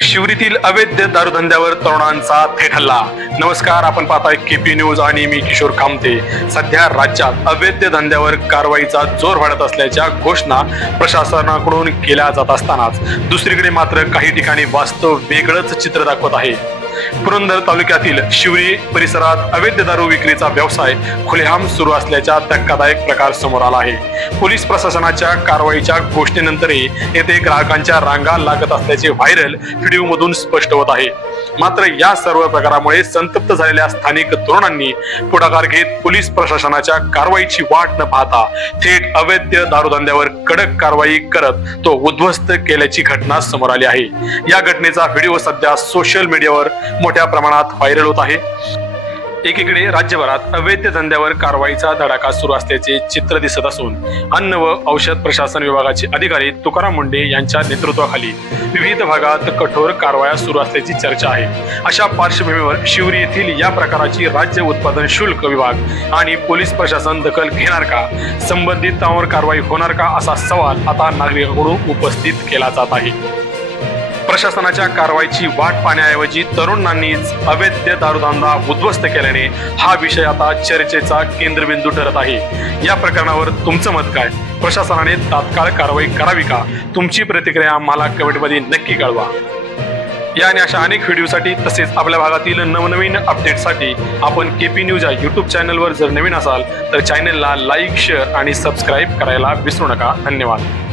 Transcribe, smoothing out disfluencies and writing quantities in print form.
शिवरीतील अवैध दारूधंद्यावर तरुणांचा थेट हल्ला। नमस्कार, आपण पाहताय केपी न्यूज आणि मी किशोर कामते। सध्या राज्यात अवैध धंद्यावर कारवाईचा जोर वाढत असल्याच्या घोषणा प्रशासनाकडून केल्या जात असतानाच दुसरीकडे मात्र काही ठिकाणी वास्तव वेगळंच चित्र दाखवत आहे। पुरंदर तालुक्यातील शिवरी परिसरात अवैध दारू विक्रीचा व्यवसाय खुलेआम सुरू असल्याचा धक्कादायक प्रकार समोर आला आहे। पोलीस प्रशासनाच्या कारवाईच्या घोषणेनंतरही येथे ग्राहकांच्या रांगा लागत असल्याचे व्हायरल व्हिडिओ मधून स्पष्ट होत आहे। मात्र या सर्व प्रकारामुळे संतप्त झालेल्या स्थानिक तरुणांनी पुढाकार घेत पोलीस प्रशासनाच्या कारवाईची वाट न पाहता थेट अवैध दारूधंद्यावर कडक कारवाई करत तो उद्ध्वस्त केल्याची घटना समोर आली आहे। या घटनेचा व्हिडिओ सध्या सोशल मीडियावर मोठ्या प्रमाणात व्हायरल होत आहे। एकीकडे राज्यभरात अवैध धंद्यावर कारवाईचा धडाका सुरू असल्याचे चित्र दिसत असून अन्न व औषध प्रशासन विभागाचे अधिकारी तुकाराम मुंडे यांच्या नेतृत्वाखाली विविध भागात कठोर कारवाया सुरू असल्याची चर्चा आहे। अशा पार्श्वभूमीवर शिवरी येथील या प्रकाराची राज्य उत्पादन शुल्क विभाग आणि पोलीस प्रशासन दखल घेणार का, संबंधितांवर कारवाई होणार का, असा सवाल आता नागरिकांकडून उपस्थित केला जात आहे। प्रशासनाच्या कारवाईची वाट पाहण्याऐवजी तरुणांनीच अवैध दारूधंदा उद्ध्वस्त केल्याने हा विषय आता चर्चेचा केंद्रबिंदू ठरत आहे। या प्रकरणावर तुमचं मत काय? प्रशासनाने तात्काळ कारवाई करावी का? तुमची प्रतिक्रिया आम्हाला कमेंटमध्ये नक्की कळवा। या आणि अशा अनेक व्हिडिओसाठी तसेच आपल्या भागातील नवनवीन अपडेटसाठी आपण केपी न्यूज या यूट्यूब चॅनलवर जर नवीन असाल तर चॅनलला लाईक, शेअर आणि सबस्क्राईब करायला विसरू नका। धन्यवाद।